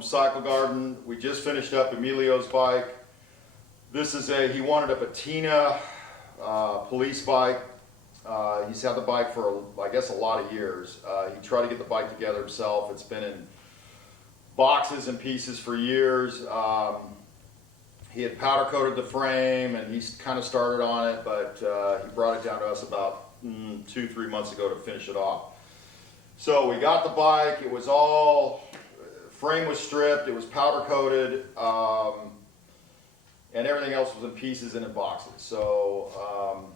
from Cycle Garden. We just finished up Emilio's bike. This is he wanted a patina police bike. He's had the bike for, I guess, a lot of years. He tried to get the bike together himself. It's been in boxes and pieces for years. He had powder coated the frame and he's kind of started on it, but he brought it down to us about 2-3 months ago to finish it off. So we got the bike. It was all, frame was stripped, it was powder coated, and everything else was in pieces and in boxes. So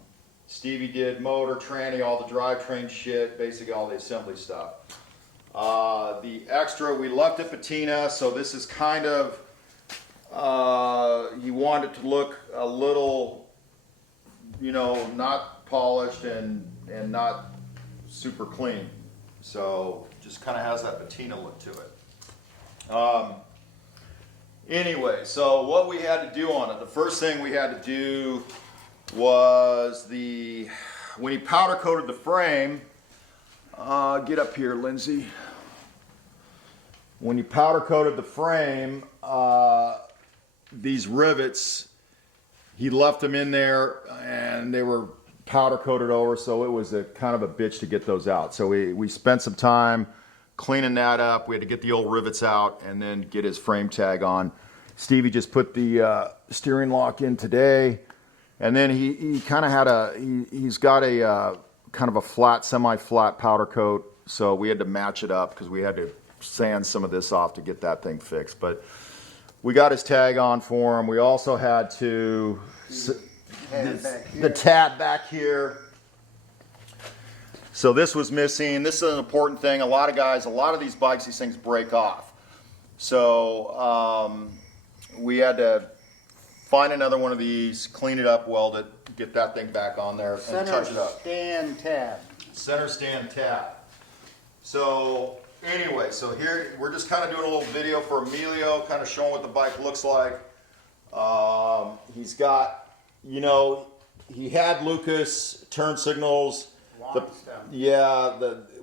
Stevie did motor, tranny, all the drivetrain shit, basically all the assembly stuff. The extra, we left it patina, so this is kind of, he wanted it to look a little, you know, not polished and not super clean. So just kind of has that patina look to it. Anyway, so what we had to do on it, the first thing we had to do was when he powder coated the frame, get up here, Lindsay. When he powder coated the frame, these rivets, he left them in there and they were powder coated over, so it was a kind of a bitch to get those out. So we spent some time cleaning that up. We had to get the old rivets out and then get his frame tag on. Stevie just put the steering lock in today, and then he kind of had he's got a kind of a flat, semi-flat powder coat, so we had to match it up because we had to sand some of this off to get that thing fixed. But we got his tag on for him. We also had to the tab back here. So this was missing. This is an important thing. A lot of these bikes, these things break off. So we had to find another one of these, clean it up, weld it, get that thing back on there, and touch it up. Stand tab. Center stand tab. So anyway, so here we're just kind of doing a little video for Emilio, kind of showing what the bike looks like. He's got, you know, he had Lucas turn signals.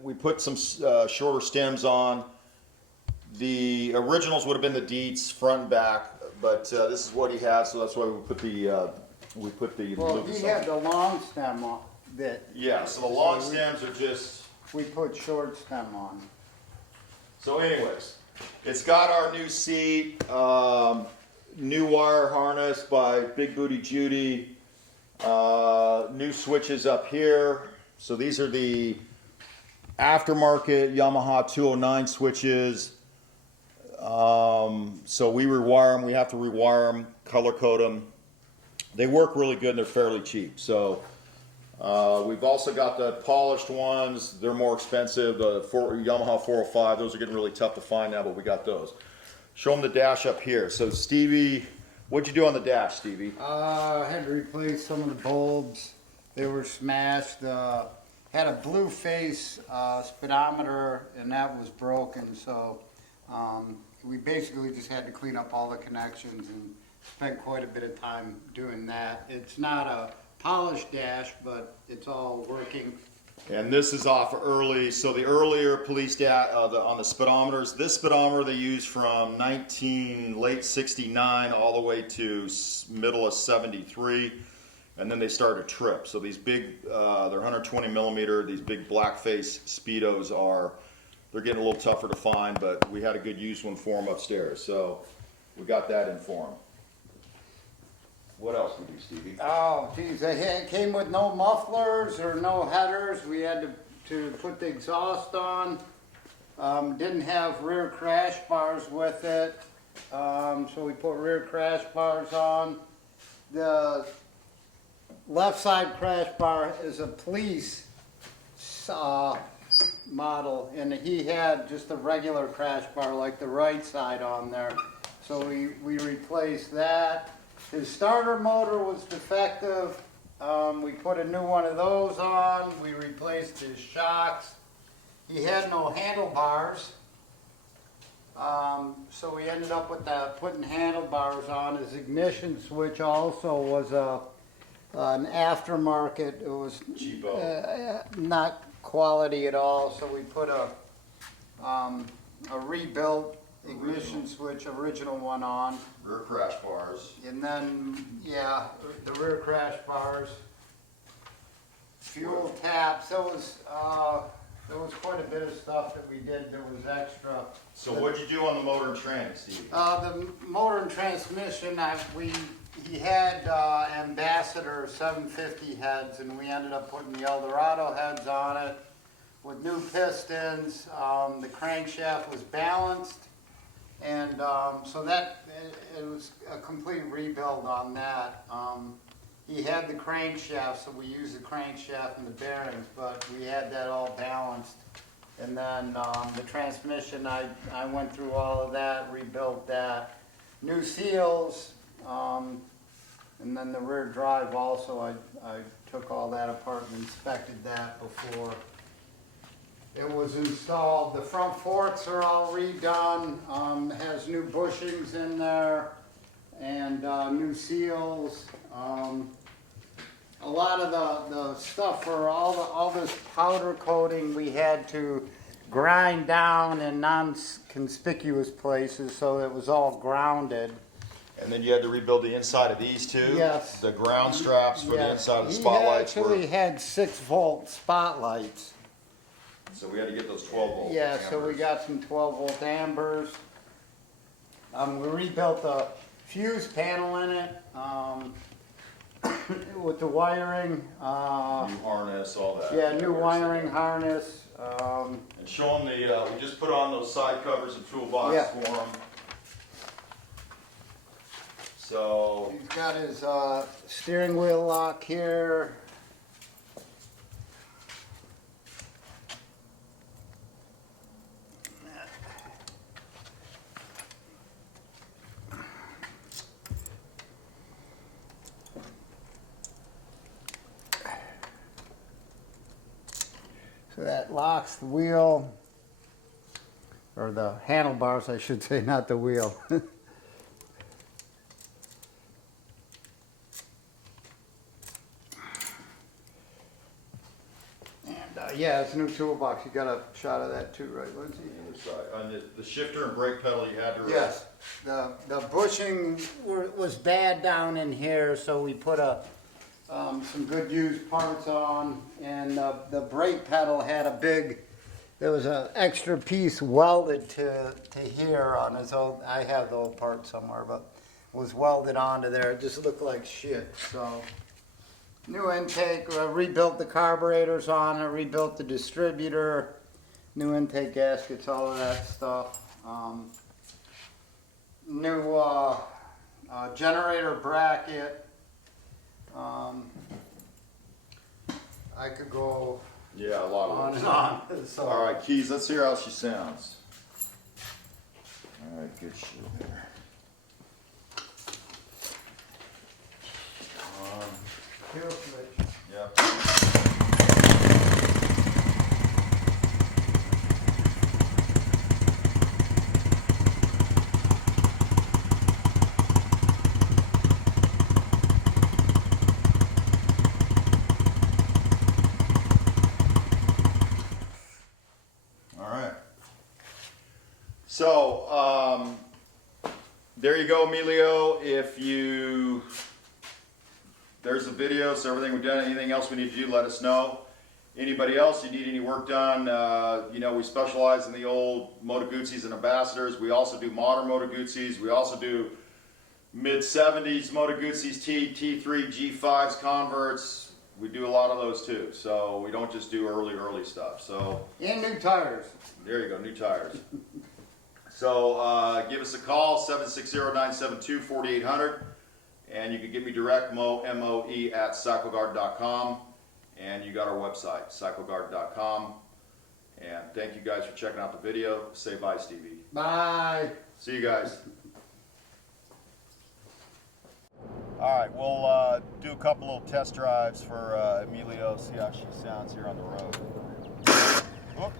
We put some shorter stems on. The originals would have been the Dietz front and back, but this is what he had, so that's why we put the Well, Lucas he had the long stem on that. Yeah, so the long stems are just. We put short stem on. So anyways, it's got our new seat, new wire harness by Big Booty Judy, new switches up here. So these are the aftermarket Yamaha 209 switches. So we rewire them. We have to rewire them, color code them. They work really good and they're fairly cheap. So we've also got the polished ones. They're more expensive. The Yamaha 405, those are getting really tough to find now, but we got those. Show them the dash up here. So Stevie, what'd you do on the dash, Stevie? I had to replace some of the bulbs. They were smashed. Had a blue face speedometer, and that was broken. So we basically just had to clean up all the connections and spent quite a bit of time doing that. It's not a polished dash, but it's all working. And this is off early. So the earlier police on the speedometers, this speedometer they used from late 69 all the way to middle of 73. And then they started to trip. So these big, they're 120 millimeter, these big black face Speedos they're getting a little tougher to find, but we had a good used one for them upstairs. So we got that in for them. What else we do, Stevie? Oh, geez, they came with no mufflers or no headers. We had to put the exhaust on. Didn't have rear crash bars with it, so we put rear crash bars on. The left side crash bar is a police model, and he had just a regular crash bar like the right side on there. So we replaced that. His starter motor was defective. We put a new one of those on. We replaced his shocks. He had no handlebars. So we ended up with putting handlebars on. His ignition switch also was an aftermarket. It was not quality at all. So we put a rebuilt ignition switch, original one on. Rear crash bars. And then, yeah, the rear crash bars. Fuel taps, there was quite a bit of stuff that we did that was extra. So what'd you do on the motor and trans, Steve? The motor and transmission, he had Ambassador 750 heads, and we ended up putting the Eldorado heads on it with new pistons. The crankshaft was balanced, and so that it was a complete rebuild on that. He had the crankshaft, so we used the crankshaft and the bearings, but we had that all balanced. And then the transmission, I went through all of that, rebuilt that. New seals, and then the rear drive also, I took all that apart and inspected that before it was installed. The front forks are all redone, has new bushings in there, and new seals. A lot of the stuff for all this powder coating we had to grind down in non-conspicuous places, so it was all grounded. And then you had to rebuild the inside of these too? Yes. The ground straps for the Yeah, inside of the spotlights he actually had 6-volt spotlights. So we had to get those 12-volt. Yeah, so we got some 12-volt ambers. We rebuilt the fuse panel in it with the wiring. New harness, all that. Yeah, new wiring harness. And show them we just put on those side covers and toolbox Yeah. for them. So, He's got his steering wheel lock here. So that locks the wheel, or the handlebars, I should say, not the wheel. Yeah, it's a new toolbox. You got a shot of that too, right, Lindsay? the other side. On the shifter and brake pedal you had to Yes. The bushing was bad down in here, so we put some good used parts on, and the brake pedal had there was an extra piece welded to here on his old. I have the old part somewhere, but it was welded onto there. It just looked like shit. So new intake, rebuilt the carburetors on it, rebuilt the distributor, new intake gaskets, all of that stuff. New generator bracket. I could go Yeah, a lot on of and those. on. So, All right, Keys, let's hear how she sounds. All right, good shit there. Come on. kill switch. Yep. All right. So, there you go, Emilio. There's the video, so everything we've done. Anything else we need to do, let us know. Anybody else, you need any work done, we specialize in the old Moto Guzzis and Ambassadors. We also do modern Moto Guzzis. We also do mid-70s Moto Guzzis, T3, G5s, converts. We do a lot of those too. So we don't just do early stuff. So And new tires. there you go, new tires. So give us a call, 760-972-4800. And you can get me direct, M-O-E at cycleguard.com. And you got our website, cycleguard.com. And thank you guys for checking out the video. Say bye, Stevie. Bye. See you guys. All right, we'll do a couple little test drives for Emilio, see how she sounds here on the road. Whoop.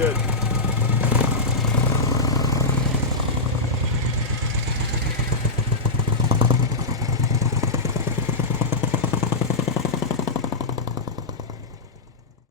good.